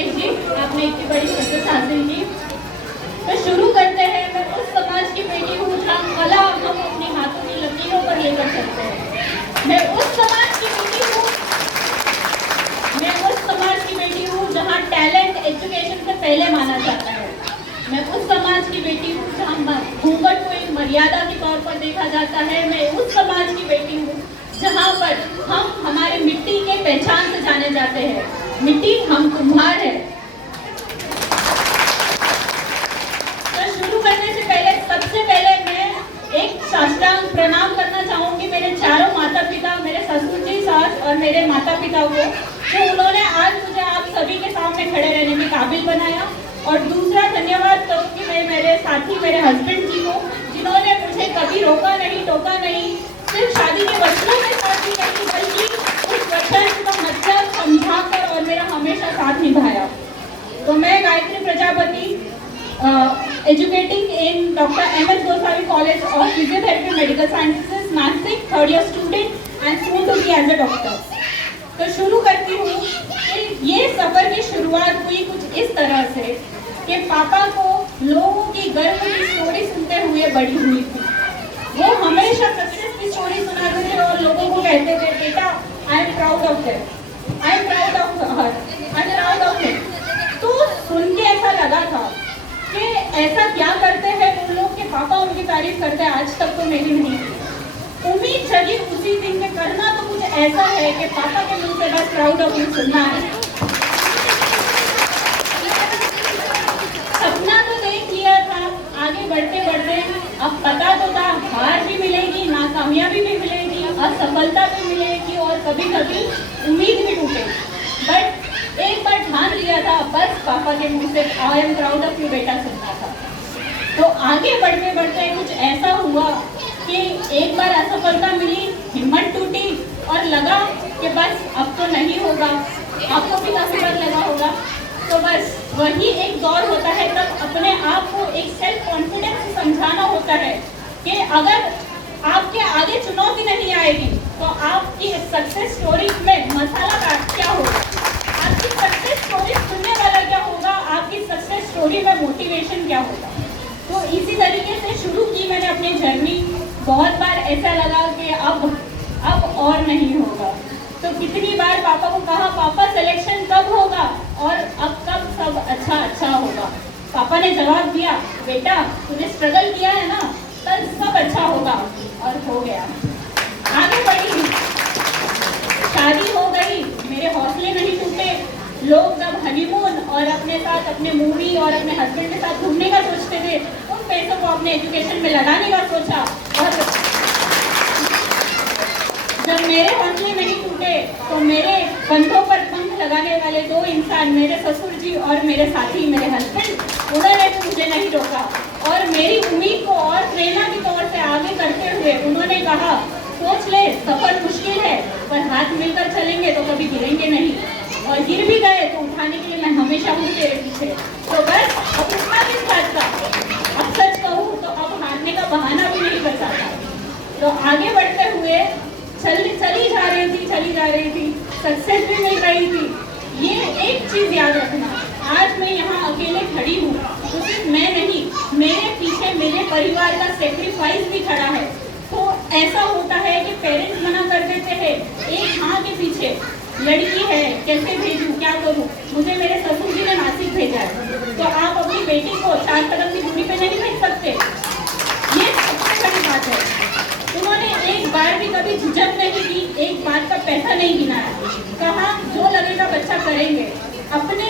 राकेश जी, आपने इतनी बड़ी सक्सेस हासिल की। तो शुरू करते हैं। मैं उस समाज की बेटी हूँ जहाँ कला हम अपने हाथों की लकीरों पर लेकर सकते हैं। मैं उस समाज की बेटी हूँ जहाँ टैलेंट एजुकेशन से पहले माना जाता है। मैं उस समाज की बेटी हूँ जहाँ घूंघट को एक मर्यादा के तौर पर देखा जाता है। मैं उस समाज की बेटी हूँ जहाँ पर हम हमारे मिट्टी के पहचान से जाने जाते हैं। मिट्टी हम कुम्हार है। तो शुरू करने से पहले सबसे पहले मैं एक साष्टांग प्रणाम करना चाहूंगी मेरे चारों माता पिता, मेरे ससुर जी, सास और मेरे माता पिता को, जो उन्होंने आज मुझे आप सभी के सामने खड़े रहने के काबिल बनाया। और दूसरा धन्यवाद करूंगी मैं मेरे साथी, मेरे हस्बैंड जी को, जिन्होंने मुझे कभी रोका नहीं, टोका नहीं, सिर्फ शादी के वचनों के साथ ही नहीं बल्कि उस वचन का मतलब समझाकर और मेरा हमेशा साथ निभाया। तो मैं Gayatri Prajapati, educating in doctor एम.एस. Gosavi college of physiotherapy medical sciences, Nashik, third year student and soon to be as a doctor. तो शुरू करती हूँ कि ये सफर की शुरुआत हुई कुछ इस तरह से कि पापा को लोगों की गर्व की स्टोरी सुनते हुए बड़ी हुई थी। वो हमेशा सक्सेस की स्टोरी सुनाते थे और लोगों को कहते थे, बेटा I am proud of them, I am proud of her, I am proud of him. तो सुन के ऐसा लगा था कि ऐसा क्या करते हैं वो लोग कि पापा उनकी तारीफ करते हैं। आज तक तो मेरी नहीं थी। उम्मीद जगी उसी दिन में, करना तो कुछ ऐसा है कि पापा के मुंह से बस प्राउड ऑफ यू सुनना है। सपना तो देख लिया था, आगे बढ़ते बढ़ते अब पता तो था हार भी मिलेगी, नाकामयाबी भी मिलेगी, असफलता भी मिलेगी और कभी कभी उम्मीद भी टूटेगी। बट एक बार ठान लिया था, बस पापा के मुंह से I am proud of you बेटा सुनना था। तो आगे बढ़ते बढ़ते कुछ ऐसा हुआ कि एक बार असफलता मिली, हिम्मत टूटी और लगा कि बस अब तो नहीं होगा। आपको भी काफी डर लगा होगा। तो बस वही एक दौर होता है, तब अपने आप को एक सेल्फ कॉन्फिडेंस से समझाना होता है कि अगर आपके आगे चुनौती नहीं आएगी तो आपकी सक्सेस स्टोरी में मसाला क्या होगा, आपकी सक्सेस स्टोरी सुनने वाला क्या होगा, आपकी सक्सेस स्टोरी में मोटिवेशन क्या होगा। तो इसी तरीके से शुरू की मैंने अपनी जर्नी। बहुत बार ऐसा लगा कि अब और नहीं होगा। तो कितनी बार पापा को कहा, पापा सिलेक्शन कब होगा और अब कब सब अच्छा होगा। पापा ने जवाब दिया, बेटा तूने स्ट्रगल किया है ना, कल सब अच्छा होगा। और हो गया। आगे बढ़ी, शादी हो गई, मेरे हौसले नहीं टूटे। लोग जब हनीमून और अपने साथ अपने मूवी और अपने हस्बैंड के साथ घूमने का सोचते थे, उन पैसों को अपने एजुकेशन में लगाने का सोचा। और जब मेरे हौसले नहीं टूटे तो मेरे कंधों पर पंख लगाने वाले दो इंसान, मेरे ससुर जी और मेरे साथी, मेरे हस्बैंड, उन्होंने भी मुझे नहीं रोका और मेरी उम्मीद को और प्रेरणा के तौर से आगे करते हुए उन्होंने कहा, सोच ले सफर मुश्किल है पर हाथ मिलकर चलेंगे तो कभी गिरेंगे नहीं, और गिर भी गए तो उठाने के लिए मैं हमेशा हूँ तेरे पीछे। तो बस अब उतना भी बात का, अब सच कहूँ तो अब हारने का बहाना भी नहीं बचा था। तो आगे बढ़ते हुए चली जा रही थी, सक्सेस भी मिल रही थी। ये एक चीज याद रखना, आज मैं यहाँ अकेले खड़ी हूँ तो सिर्फ मैं नहीं, मेरे पीछे मेरे परिवार का सेक्रीफाइस भी खड़ा है। तो ऐसा होता है कि पेरेंट्स मना कर देते हैं, एक हाँ के पीछे लड़की है कैसे भेजूं, क्या करूं। मुझे मेरे ससुर जी ने नासिक भेजा है, तो आप अपनी बेटी को 4 कदम की दूरी पे नहीं भेज सकते। ये सबसे बड़ी बात है। उन्होंने एक बार भी कभी झिझक नहीं की, एक बात का पैसा नहीं गिनाया, कहा जो लगेगा बच्चा करेंगे। अपने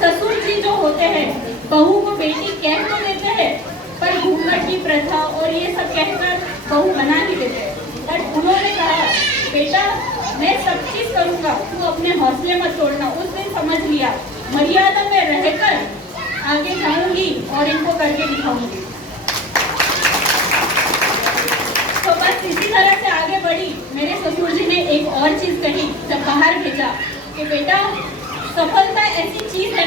ससुर जी जो होते हैं, बहू को बेटी कह तो देते हैं पर घूंघट की प्रथा और ये सब कहकर बहू बना ही देते हैं। बट उन्होंने कहा, बेटा मैं सब चीज करूंगा, तू अपने हौसले मत तोड़ना। उस दिन समझ लिया मर्यादा में रहकर आगे जाऊंगी और इनको करके दिखाऊंगी। तो बस इसी तरह से आगे बढ़ी। मेरे ससुर जी ने एक और चीज कही जब बाहर भेजा कि बेटा सफलता ऐसी चीज है